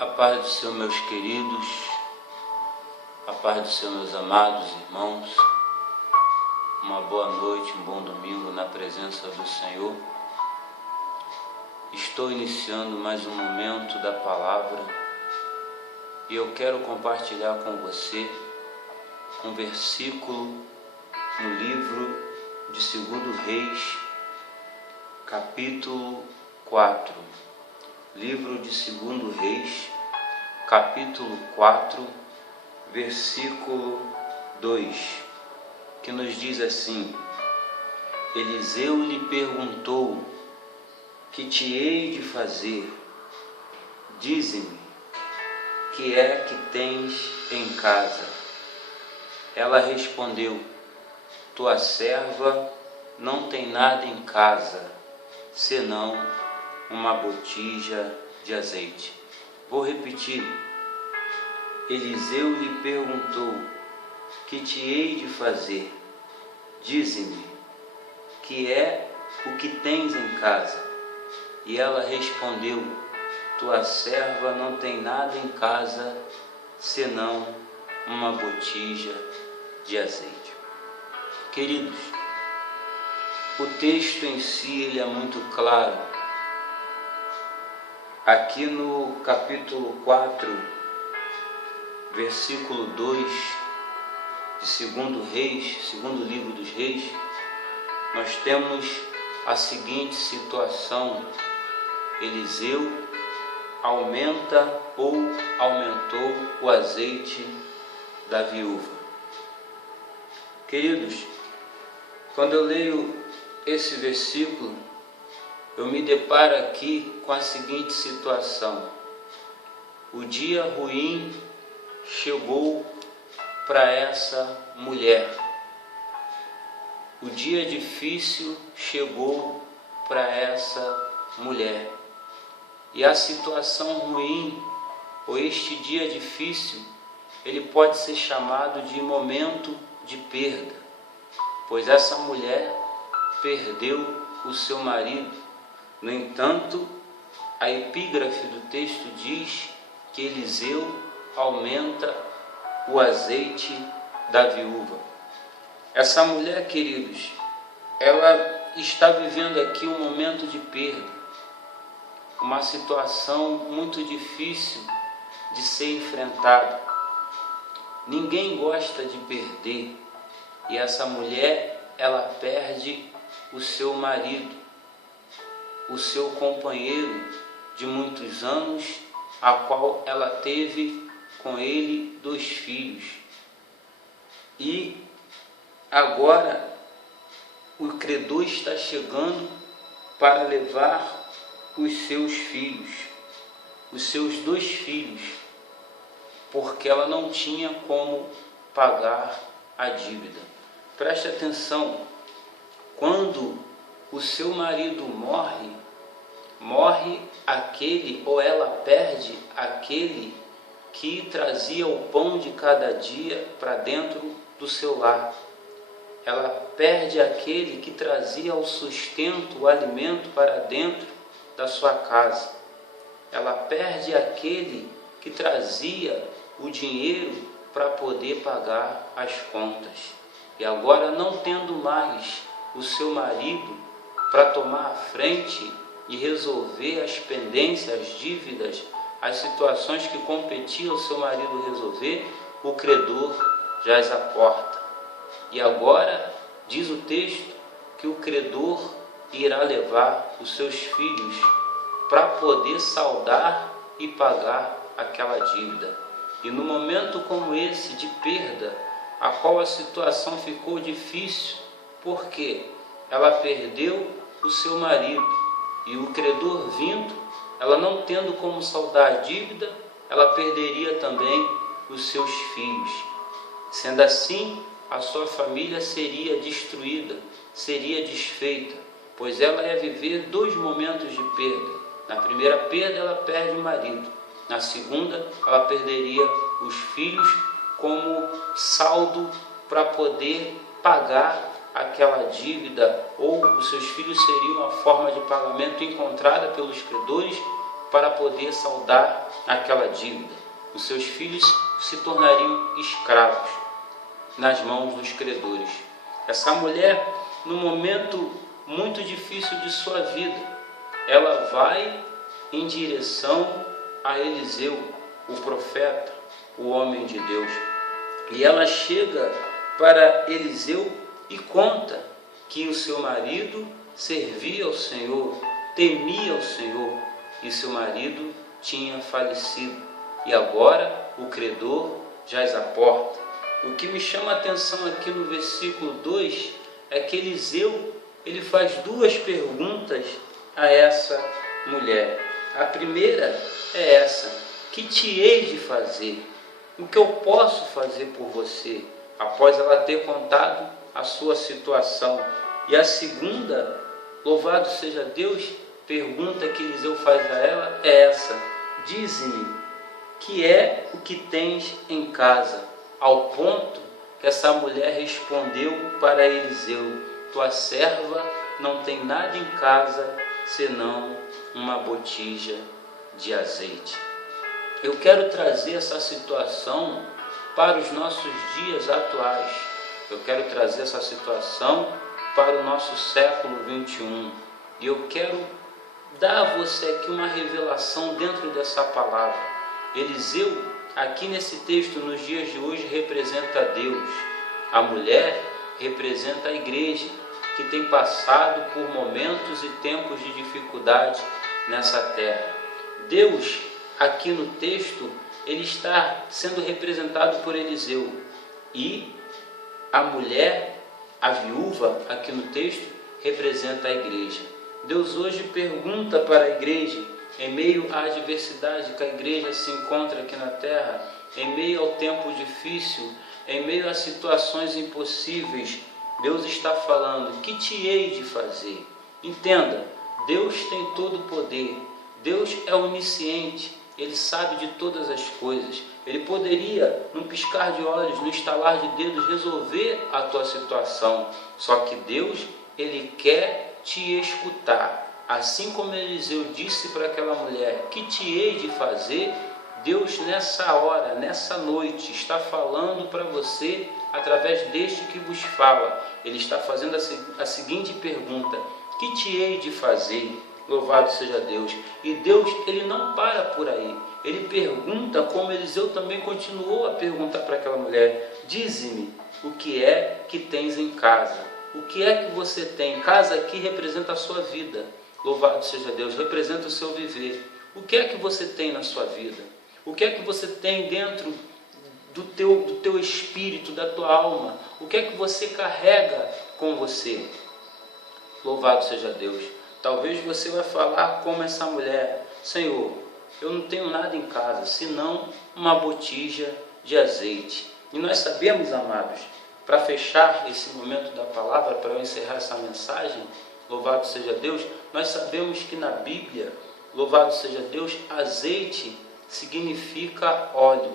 A paz do Senhor, meus queridos, a paz do Senhor, meus amados irmãos, uma boa noite, um bom domingo na presença do Senhor. Estou iniciando mais um momento da palavra e eu quero compartilhar com você um versículo no livro de 2 Reis, capítulo 4. Livro de 2 Reis, capítulo 4, versículo 2, que nos diz assim: Eliseu lhe perguntou: que te hei de fazer? Dize-me, que é que tens em casa? Ela respondeu: tua serva não tem nada em casa, senão uma botija de azeite. Vou repetir. Eliseu lhe perguntou: que te hei de fazer? Dize-me, que é o que tens em casa? E ela respondeu: tua serva não tem nada em casa, senão uma botija de azeite. Queridos, o texto em si ele é muito claro. Aqui no capítulo 4, versículo 2 de 2 Reis, segundo livro dos Reis, nós temos a seguinte situação: Eliseu aumenta ou aumentou o azeite da viúva. Queridos, quando eu leio esse versículo, eu me deparo aqui com a seguinte situação: o dia ruim chegou para essa mulher, o dia difícil chegou para essa mulher, e a situação ruim, ou este dia difícil, ele pode ser chamado de momento de perda, pois essa mulher perdeu o seu marido. No entanto, a epígrafe do texto diz que Eliseu aumenta o azeite da viúva. Essa mulher, queridos, ela está vivendo aqui um momento de perda, uma situação muito difícil de ser enfrentada. Ninguém gosta de perder, e essa mulher, ela perde o seu marido, o seu companheiro de muitos anos, a qual ela teve com ele 2 filhos. E agora o credor está chegando para levar os seus filhos, os seus 2 filhos, porque ela não tinha como pagar a dívida. Preste atenção, quando o seu marido morre aquele, ou ela perde aquele que trazia o pão de cada dia para dentro do seu lar. Ela perde aquele que trazia o sustento, o alimento para dentro da sua casa. Ela perde aquele que trazia o dinheiro para poder pagar as contas. E agora, não tendo mais o seu marido para tomar a frente e resolver as pendências, as dívidas, as situações que competia ao seu marido resolver, o credor jaz à porta. E agora, diz o texto, que o credor irá levar os seus filhos para poder saldar e pagar aquela dívida. E no momento como esse de perda, a qual a situação ficou difícil, porque ela perdeu o seu marido, e o credor vindo, ela não tendo como saldar a dívida, ela perderia também os seus filhos. Sendo assim, a sua família seria destruída, seria desfeita, pois ela ia viver 2 momentos de perda. Na primeira perda, ela perde o marido. Na segunda, ela perderia os filhos como saldo para poder pagar aquela dívida, ou os seus filhos seriam a forma de pagamento encontrada pelos credores para poder saldar aquela dívida. Os seus filhos se tornariam escravos nas mãos dos credores. Essa mulher, num momento muito difícil de sua vida, ela vai em direção a Eliseu, o profeta, o homem de Deus. E ela chega para Eliseu e conta que o seu marido servia ao Senhor, temia ao Senhor, e seu marido tinha falecido. E agora o credor jaz à porta. O que me chama a atenção aqui no versículo 2 é que Eliseu ele faz duas perguntas a essa mulher. A primeira é essa: que te hei de fazer? O que eu posso fazer por você? Após ela ter contado a sua situação. E a segunda, louvado seja Deus, pergunta que Eliseu faz a ela é essa: dize-me, que é o que tens em casa? Ao ponto que essa mulher respondeu para Eliseu: tua serva não tem nada em casa senão uma botija de azeite. Eu quero trazer essa situação para os nossos dias atuais. Eu quero trazer essa situação para o nosso século 21. E eu quero dar a você aqui uma revelação dentro dessa palavra. Eliseu, aqui nesse texto, nos dias de hoje, representa Deus. A mulher representa a igreja, que tem passado por momentos e tempos de dificuldade nessa terra. Deus, aqui no texto, ele está sendo representado por Eliseu. E a mulher, a viúva, aqui no texto, representa a igreja. Deus hoje pergunta para a igreja, em meio à adversidade que a igreja se encontra aqui na terra, em meio ao tempo difícil, em meio a situações impossíveis, Deus está falando: que te hei de fazer? Entenda, Deus tem todo o poder, Deus é onisciente, Ele sabe de todas as coisas. Ele poderia, num piscar de olhos, no estalar de dedos, resolver a tua situação. Só que Deus, Ele quer te escutar. Assim como Eliseu disse para aquela mulher: que te hei de fazer? Deus nessa hora, nessa noite, está falando para você através deste que vos fala. Ele está fazendo a seguinte pergunta: que te hei de fazer? Louvado seja Deus. E Deus, Ele não para por aí. Ele pergunta, como Eliseu também continuou a perguntar para aquela mulher: dize-me, o que é que tens em casa? O que é que você tem? Casa aqui representa a sua vida. Louvado seja Deus, representa o seu viver. O que é que você tem na sua vida? O que é que você tem dentro do teu espírito, da tua alma? O que é que você carrega com você? Louvado seja Deus. Talvez você vai falar como essa mulher: Senhor, eu não tenho nada em casa, senão uma botija de azeite. E nós sabemos, amados, para fechar esse momento da palavra, para eu encerrar essa mensagem, louvado seja Deus, nós sabemos que na Bíblia, louvado seja Deus, azeite significa óleo.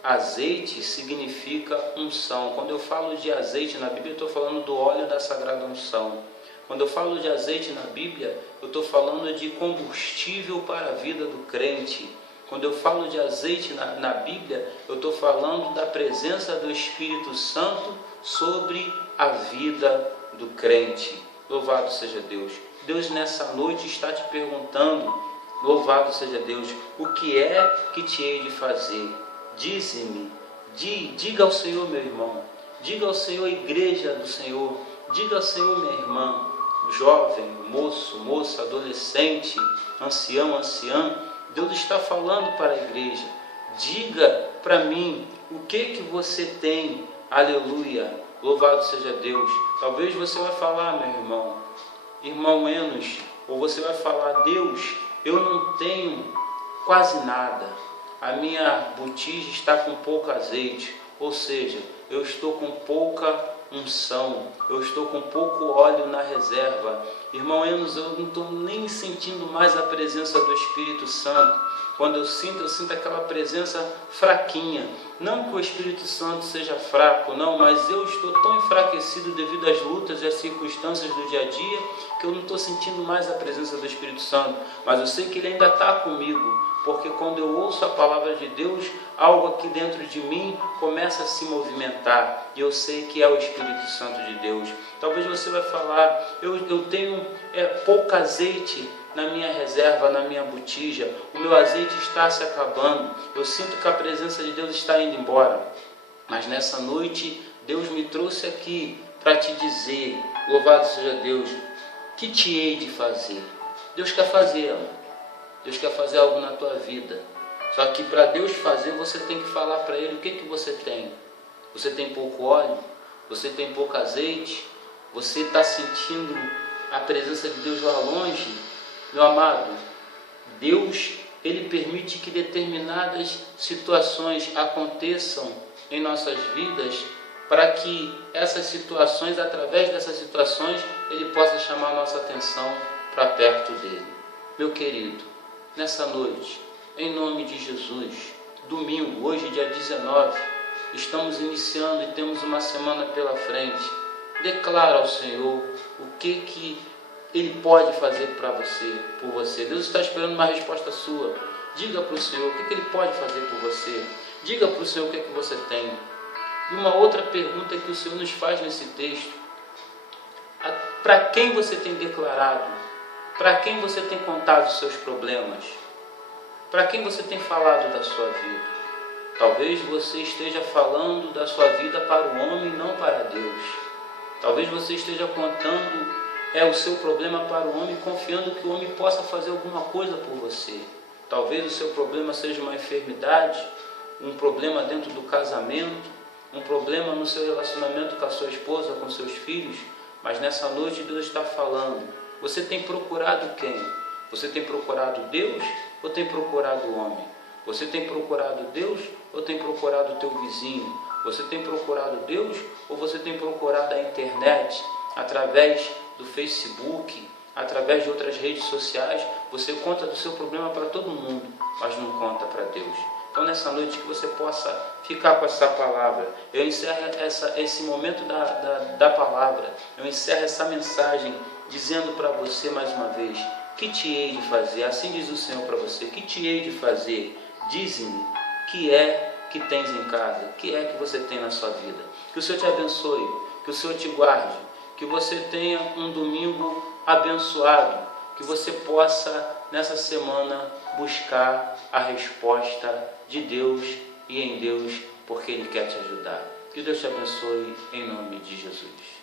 Azeite significa unção. Quando eu falo de azeite na Bíblia, eu estou falando do óleo da sagrada unção. Quando eu falo de azeite na Bíblia, eu estou falando de combustível para a vida do crente. Quando eu falo de azeite na Bíblia, eu estou falando da presença do Espírito Santo sobre a vida do crente. Louvado seja Deus. Deus nessa noite está te perguntando, louvado seja Deus, o que é que te hei de fazer? Dize-me, diga ao Senhor, meu irmão, diga ao Senhor, igreja do Senhor, diga ao Senhor, minha irmã, jovem, moço, moça, adolescente, ancião, anciã. Deus está falando para a igreja: diga para mim o que você tem. Aleluia, louvado seja Deus. Talvez você vai falar, meu irmão Enos, ou você vai falar: Deus, eu não tenho quase nada, a minha botija está com pouco azeite, ou seja, eu estou com pouca unção, eu estou com pouco óleo na reserva. Irmão Enos, eu não estou nem sentindo mais a presença do Espírito Santo. Quando eu sinto aquela presença fraquinha. Não que o Espírito Santo seja fraco, não, mas eu estou tão enfraquecido devido às lutas e às circunstâncias do dia a dia, que eu não estou sentindo mais a presença do Espírito Santo. Mas eu sei que Ele ainda está comigo, porque quando eu ouço a palavra de Deus, algo aqui dentro de mim começa a se movimentar, e eu sei que é o Espírito Santo de Deus. Talvez você vai falar, eu tenho pouco azeite na minha reserva, na minha botija, o meu azeite está se acabando, eu sinto que a presença de Deus está indo embora. Mas nessa noite, Deus me trouxe aqui para te dizer, louvado seja Deus, que te hei de fazer. Deus quer fazer, amor. Deus quer fazer algo na tua vida. Só que para Deus fazer, você tem que falar para Ele o que você tem. Você tem pouco óleo? Você tem pouco azeite? Você está sentindo a presença de Deus lá longe? Meu amado, Deus, Ele permite que determinadas situações aconteçam em nossas vidas, para que essas situações, através dessas situações, Ele possa chamar a nossa atenção para perto dEle. Meu querido, nessa noite, em nome de Jesus, domingo, hoje dia 19, estamos iniciando e temos uma semana pela frente. Declara ao Senhor o que Ele pode fazer para você, por você. Deus está esperando uma resposta sua. Diga para o Senhor o que Ele pode fazer por você. Diga para o Senhor o que você tem. E uma outra pergunta que o Senhor nos faz nesse texto: para quem você tem declarado? Para quem você tem contado os seus problemas? Para quem você tem falado da sua vida? Talvez você esteja falando da sua vida para o homem e não para Deus. Talvez você esteja contando o seu problema para o homem, confiando que o homem possa fazer alguma coisa por você. Talvez o seu problema seja uma enfermidade, um problema dentro do casamento, um problema no seu relacionamento com a sua esposa, com seus filhos. Mas nessa noite Deus está falando. Você tem procurado quem? Você tem procurado Deus ou tem procurado o homem? Você tem procurado Deus ou tem procurado o teu vizinho? Você tem procurado Deus ou você tem procurado a internet, através do Facebook, através de outras redes sociais? Você conta do seu problema para todo mundo, mas não conta para Deus. Então nessa noite que você possa ficar com essa palavra. Eu encerro esse momento da palavra, eu encerro essa mensagem dizendo para você mais uma vez: que te hei de fazer? Assim diz o Senhor para você: que te hei de fazer? Dize-me que é que tens em casa, que é que você tem na sua vida. Que o Senhor te abençoe, que o Senhor te guarde, que você tenha um domingo abençoado, que você possa nessa semana buscar a resposta de Deus e em Deus, porque Ele quer te ajudar. Que Deus te abençoe em nome de Jesus.